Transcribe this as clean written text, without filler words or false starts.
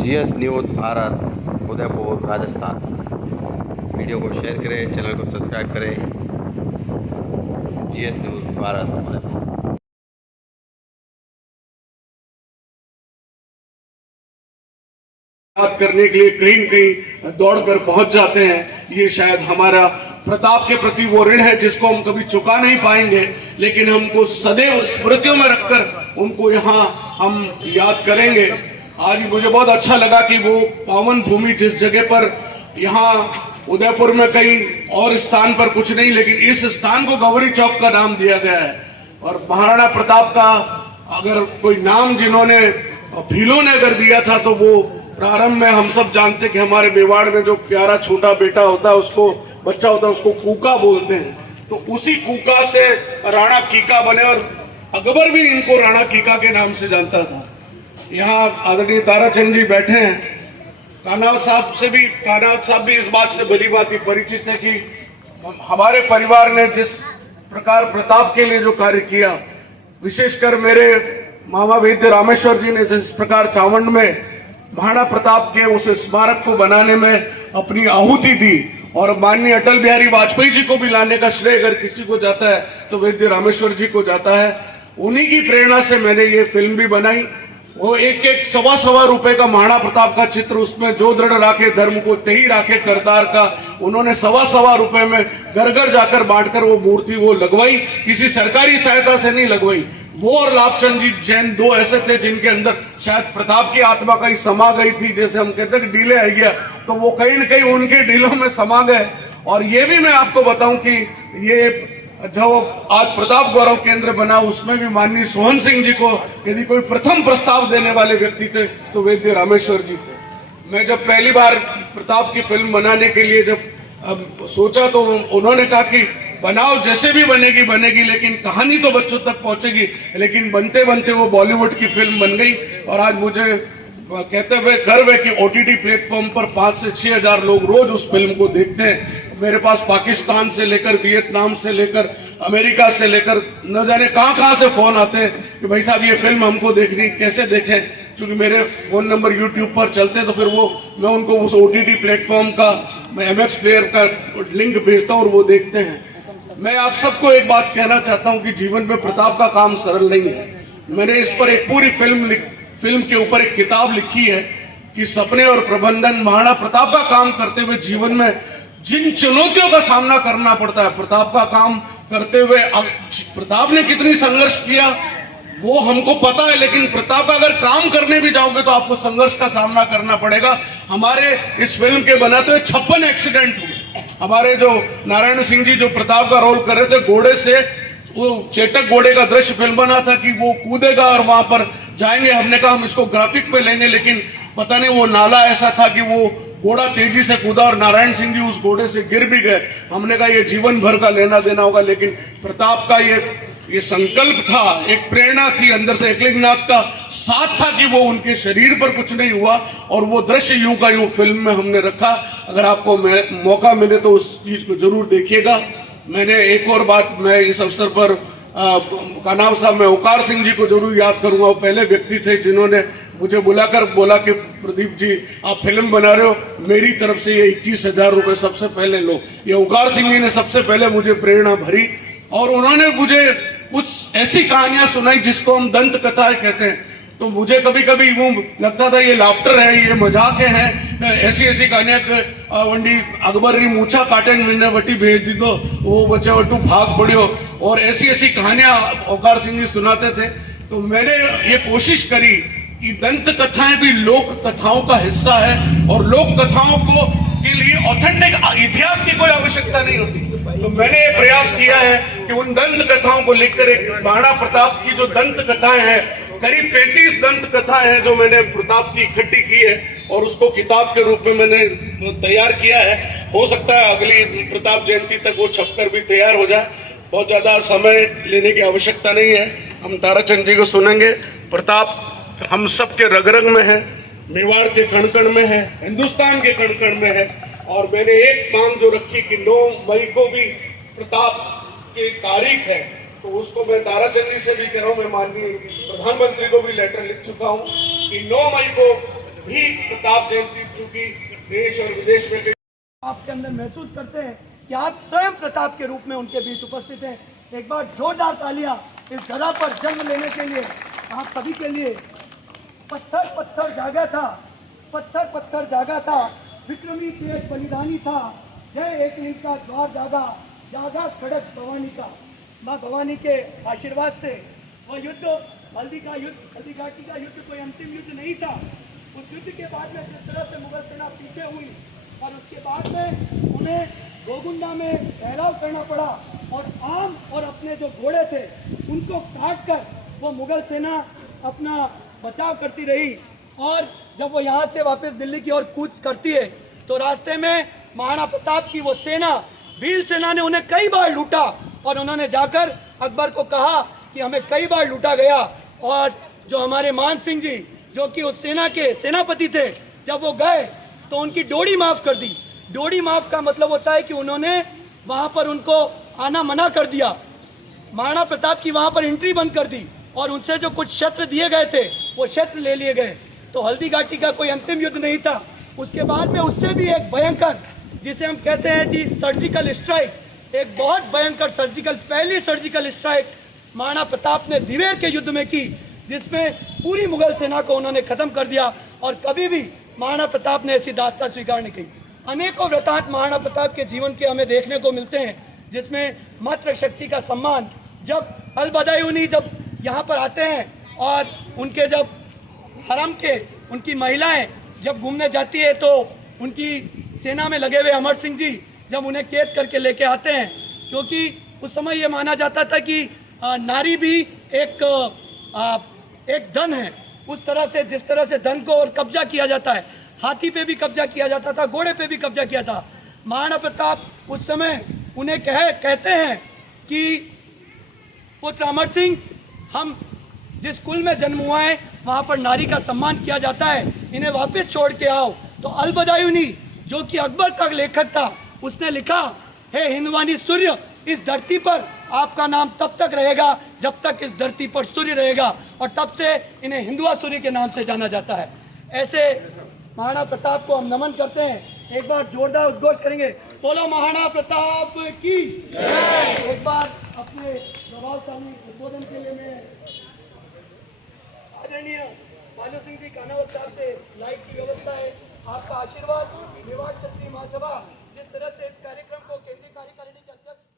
GS news Bharat, Udaipur, Rajasthan. Video को share करें, channel को सब्सक्राइब करें। GS news Bharat, Udaipur. बात करने के लिए कहीं न कहीं दौड़कर पहुंच जाते हैं। ये शायद हमारा प्रताप के प्रति वो ऋण है जिसको हम कभी चुका नहीं पाएंगे, लेकिन हमको सदैव स्मृतियों में रखकर उनको यहाँ हम याद करेंगे। आज मुझे बहुत अच्छा लगा कि वो पावन भूमि जिस जगह पर यहाँ उदयपुर में कहीं और स्थान पर कुछ नहीं, लेकिन इस स्थान को गौरी चौक का नाम दिया गया है। और महाराणा प्रताप का अगर कोई नाम जिन्होंने भीलों ने अगर दिया था तो वो प्रारंभ में हम सब जानते कि हमारे मेवाड़ में जो प्यारा छोटा बेटा होता है, उसको बच्चा होता है, उसको कूका बोलते हैं। तो उसी कूका से राणा कीका बने और अकबर भी इनको राणा कीका के नाम से जानता था। यहाँ आदरणीय ताराचंद जी बैठे हैं। कान्हा साहब भी इस बात से भली भांति परिचित है कि हमारे परिवार ने जिस प्रकार प्रताप के लिए जो कार्य किया, विशेषकर मेरे मामा वैद्य रामेश्वर जी ने जिस प्रकार चावंड में महाराणा प्रताप के उस स्मारक को बनाने में अपनी आहुति दी, और माननीय अटल बिहारी वाजपेयी जी को भी लाने का श्रेय अगर किसी को जाता है तो वैद्य रामेश्वर जी को जाता है। उन्हीं की प्रेरणा से मैंने ये फिल्म भी बनाई। वो एक सवा रुपए का महाराणा प्रताप का चित्र, उसमें जो दृढ़ राखे धर्म को तेही राखे करतार का, उन्होंने सवा रुपए में घर घर जाकर बांटकर वो मूर्ति वो लगवाई। किसी सरकारी सहायता से नहीं लगवाई। वो और लाभचंद जी जैन दो ऐसे थे जिनके अंदर शायद प्रताप की आत्मा कहीं समा गई थी। जैसे हम कहते हैं डीले आ गया, तो वो कहीं न कहीं उनके डीलों में समा गए। और ये भी मैं आपको बताऊं कि ये जो आज प्रताप गौरव केंद्र बना, उसमें भी माननीय सोहन सिंह जी को यदि कोई प्रथम प्रस्ताव देने वाले व्यक्ति थे तो वैद्य रामेश्वर जी थे। मैं जब पहली बार प्रताप की फिल्म बनाने के लिए जब सोचा तो उन्होंने कहा कि बनाओ, जैसे भी बनेगी, लेकिन कहानी तो बच्चों तक पहुंचेगी। लेकिन बनते बनते वो बॉलीवुड की फिल्म बन गई। और आज मुझे कहते हुए गर्व है कि OTT प्लेटफॉर्म पर 5 से 6 हजार लोग रोज उस फिल्म को देखते हैं। मेरे पास पाकिस्तान से लेकर वियतनाम से लेकर अमेरिका से लेकर न जाने कहां से फोन आते हैं कि भाई साहब ये फिल्म हमको देखनी, कैसे देखें। क्योंकि मेरे फोन नंबर YouTube पर चलते, तो फिर वो मैं उनको उस OTT प्लेटफॉर्म का, मैं MX प्लेयर का लिंक भेजता हूँ और वो देखते हैं। मैं आप सबको एक बात कहना चाहता हूं कि जीवन में प्रताप का काम सरल नहीं है। मैंने इस पर एक पूरी फिल्म के ऊपर एक किताब लिखी है कि सपने और प्रबंधन। महाराणा प्रताप का काम करते हुए जीवन में जिन चुनौतियों का सामना करना पड़ता है, प्रताप का काम करते हुए प्रताप ने कितनी संघर्ष किया वो हमको पता है। लेकिन प्रताप का अगर काम करने भी जाओगे तो आपको संघर्ष का सामना करना पड़ेगा। हमारे इस फिल्म के बनाते हुए 56 एक्सीडेंट हुए। हमारे जो नारायण सिंह जी जो प्रताप का रोल कर रहे थे, घोड़े से वो चेतक घोड़े का दृश्य फिल्म बना था कि वो कूदेगा और वहां पर जाएंगे। हमने कहा हम इसको ग्राफिक पे लेंगे, लेकिन पता नहीं वो नाला ऐसा था कि वो घोड़ा तेजी से कूदा और नारायण सिंह जी उस घोड़े से गिर भी गए। हमने कहा ये जीवन भर का लेना देना होगा। लेकिन प्रताप का ये संकल्प था, एक प्रेरणा थी अंदर से, एकलिंगनाथ का साथ था कि वो उनके शरीर पर कुछ नहीं हुआ। और वो दृश्य यूं का यूं फिल्म में हमने रखा। अगर आपको मौका मिले तो उस चीज को जरूर देखिएगा। मैंने एक और बात, मैं इस अवसर पर कान्हा साहब, मैं ओकार सिंह जी को जरूर याद करूंगा। वो पहले व्यक्ति थे जिन्होंने मुझे बुलाकर बोला कि प्रदीप जी आप फिल्म बना रहे हो, मेरी तरफ से ये 21,000 रुपए सबसे पहले लो। ये ओकार सिंह जी ने सबसे पहले मुझे प्रेरणा भरी और उन्होंने मुझे कुछ ऐसी कहानियां सुनाई जिसको हम दंत कथाएं कहते हैं। तो मुझे कभी कभी वो लगता था ये लाफ्टर है, ये मजाक है। ऐसी कहानियां वंडी अकबर री मूछा काटे मैंने वटी भेज दी तो वो बच्चा वटू भाग पड़ियो, और ऐसी कहानियां ओकार सिंह जी सुनाते थे। तो मैंने ये कोशिश करी कि दंत कथाएं भी लोक कथाओं का हिस्सा है और लोक कथाओं को के लिए ऑथेंटिक इतिहास की कोई आवश्यकता नहीं होती। तो मैंने ये प्रयास किया है कि उन दंत कथाओं को लेकर एक महाराणा प्रताप की जो दंत कथाएं हैं, करीब 35 दंत कथाएं हैं जो मैंने प्रताप की इकट्ठी की है और उसको किताब के रूप में मैंने तैयार किया है। हो सकता है अगली प्रताप जयंती तक वो छपकर भी तैयार हो जाए। बहुत ज्यादा समय लेने की आवश्यकता नहीं है। हम ताराचंद जी को सुनेंगे। प्रताप हम सब के रग रग में है, मेवाड़ के कण कण में है, हिंदुस्तान के कण कण में है। और मैंने एक मांग जो रखी कि 9 मई को भी प्रताप की तारीख है, तो उसको मैं ताराचंद जी से भी कह रहा हूं। मैं माननीय प्रधानमंत्री को भी लेटर लिख चुका हूं कि 9 मई को भी प्रताप जयंती चूंकि देश और विदेश में आपके अंदर महसूस करते हैं कि आप स्वयं प्रताप के रूप में उनके बीच उपस्थित हैं। एक बार जोरदार तालियां इस धरा पर जन्म लेने के लिए आप सभी के लिए। पत्थर पत्थर जागा था, पत्थर पत्थर जागा था, विक्रमी तेज बलिदानी था, जय एक लिंग का द्वार जागा, जागा खड़क भवानी का। माँ भवानी के आशीर्वाद से वह युद्ध, हल्दी घाटी का युद्ध कोई अंतिम युद्ध नहीं था। उस युद्ध के बाद में जिस तरह से मुगल सेना पीछे हुई और उसके बाद में उन्हें गोगुंडा में ठहराव करना पड़ा और आम और अपने जो घोड़े थे उनको काट कर वो मुगल सेना अपना बचाव करती रही। और जब वो यहाँ से वापस दिल्ली की ओर कूच करती है तो रास्ते में महाराणा प्रताप की वो सेना, भील सेना ने उन्हें कई बार लूटा और उन्होंने जाकर अकबर को कहा कि हमें कई बार लूटा गया। और जो हमारे मान सिंह जी जो कि उस सेना के सेनापति थे, जब वो गए तो उनकी डोरी माफ कर दी। डोरी माफ का मतलब होता है कि उन्होंने वहां पर उनको आना मना कर दिया, महाराणा प्रताप की वहां पर एंट्री बंद कर दी और उनसे जो कुछ क्षेत्र दिए गए थे वो क्षेत्र ले लिए गए। तो हल्दी घाटी का कोई अंतिम युद्ध नहीं था। उसके बाद में उससे भी एक भयंकर, जिसे हम कहते हैं जी सर्जिकल स्ट्राइक, एक बहुत भयंकर सर्जिकल, पहली सर्जिकल स्ट्राइक महाराणा प्रताप ने दिवेर के युद्ध में की, जिसमें पूरी मुगल सेना को उन्होंने खत्म कर दिया। और कभी भी महाराणा प्रताप ने ऐसी दास्तां स्वीकार नहीं की। अनेकों वृतांत महाराणा प्रताप के जीवन के हमें देखने को मिलते हैं, जिसमें मातृशक्ति का सम्मान, जब अलबदायूनी जब यहाँ पर आते हैं और उनके जब हरम के उनकी महिलाएं जब घूमने जाती है तो उनकी सेना में लगे हुए अमर सिंह जी जब उन्हें कैद करके लेके आते हैं, क्योंकि उस समय ये माना जाता था कि नारी भी एक धन है। उस तरह से जिस तरह से धन को और कब्जा किया जाता है, हाथी पे भी कब्जा किया जाता था, घोड़े पे भी कब्जा किया था। महाराणा प्रताप उस समय उन्हें कहते हैं कि पुत्र अमर सिंह, हम जिस कुल में जन्म हुआ है वहां पर नारी का सम्मान किया जाता है, इन्हें वापस छोड़ के आओ। तो अलबदायूनी जो कि अकबर का लेखक था, उसने लिखा, हे हिंदवानी सूर्य, इस धरती पर आपका नाम तब तक रहेगा जब तक इस धरती पर सूर्य रहेगा, और तब से इन्हें हिंदुआ सूर्य के नाम से जाना जाता है। ऐसे महाराणा प्रताप को हम नमन करते हैं। एक बार जोरदार उद्घोष करेंगे, बोलो महाराणा प्रताप की। एक बार अपने प्रभावशाली उद्बोधन के लिए मैं आदरणीय भालू सिंह जी कानावत साहब से लाइट की व्यवस्था है, आपका आशीर्वाद, विवाद शक्ति महासभा जिस तरह से इस कार्यक्रम को केंद्रीय कार्यकारिणी के अध्यक्ष